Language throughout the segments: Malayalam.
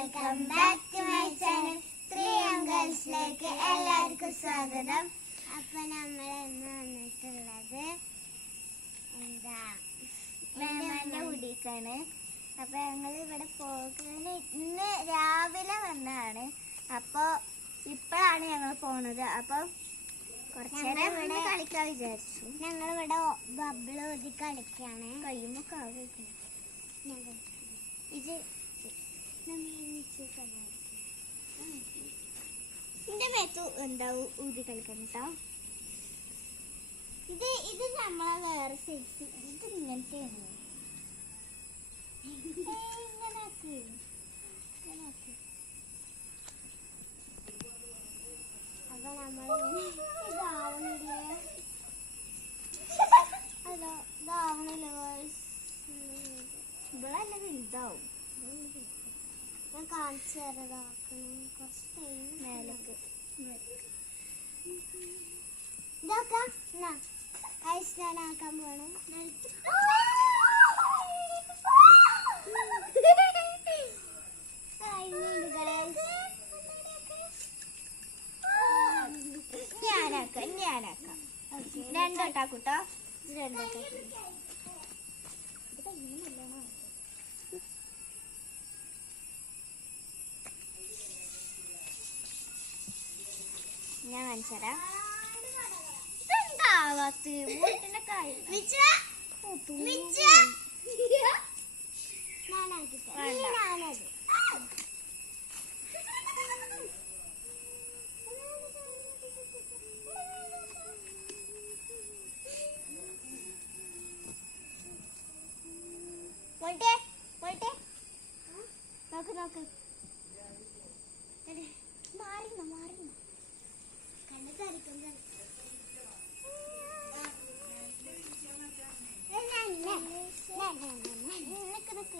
Welcome back to my channel three അംഗേഴ്സിലേക്ക് എല്ലാവർക്കും സ്വാഗതം. അപ്പൊ നമ്മൾ ഇന്ന് വന്നിട്ടുള്ളത് എന്താ? കുടിക്കാണ് അപ്പൊ ഞങ്ങൾ ഇവിടെ പോകുന്നത് ഇന്ന് രാവിലെ വന്നതാണ്. അപ്പൊ ഇപ്പോഴാണ് ഞങ്ങൾ പോണത്. അപ്പൊ കുറച്ചേരം ഇവിടെ കളിക്കാൻ വിചാരിച്ചു. ഞങ്ങൾ ഇവിടെ ബബിൾ ഊതി കളിക്കാണ്. കഴിയുമ്പോ കാവ് ഇത് എന്റെ മേത്തു എന്താ ഊതി കളിക്കണം ഇത് ഇത് നമ്മളെ വേറെ സൈസ് ഇത് ഇങ്ങനത്തെയാണ്. കാണിച്ചു തരതാക്കണം കുറച്ച് ടൈം മേലേക്ക്. ഇതൊക്കെ ഐസ് ഞാൻ ആക്കാൻ പോണ് ഞാനാക്കാം ഞാനാക്കാം രണ്ടോട്ടാക്കൂട്ടോ രണ്ടോട്ടാക്കും ഞാൻ കാണിച്ചു തരാം. പോയിട്ടേ പോയിട്ടേ നോക്ക് നോക്ക്. മാറില്ല മാറില്ല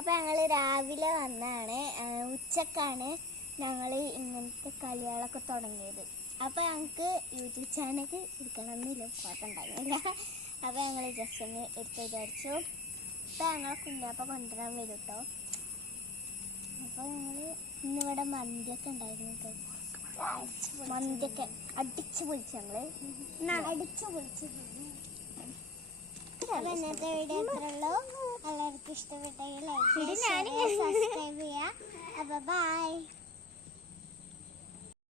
അപ്പൊ ഞങ്ങൾ രാവിലെ വന്നാണ്. ഉച്ചക്കാണ് ഞങ്ങൾ ഇങ്ങനത്തെ കളികളൊക്കെ തുടങ്ങിയത്. അപ്പോൾ ഞങ്ങൾക്ക് യൂട്യൂബ് ചാനൽ എടുക്കണമെന്നില്ല ഉണ്ടായിരുന്നില്ല അപ്പം ഞങ്ങൾ ജസ്റ്റ് ഒന്ന് എടുത്ത് വിചാരിച്ചു. അപ്പം ഞങ്ങളെ കുഞ്ഞാപ്പ കൊണ്ടുവരാൻ വരും കേട്ടോ അപ്പോൾ ഞങ്ങൾ ഇന്നിവിടെ മന്തിയൊക്കെ ഉണ്ടായിരുന്നു കേട്ടോ മന്തിയൊക്കെ അടിച്ചു പൊളിച്ചു ഞങ്ങൾ അടിച്ചു പൊളിച്ചു. അപ്പോൾ ഇന്നത്തെ വീഡിയോ എത്രയുള്ളൂ എല്ലാവർക്കും ഇഷ്ടപ്പെട്ടെങ്കിൽ ലൈക്ക് സബ്സ്ക്രൈബ് ചെയ്യുക അപ്പൊ ബൈ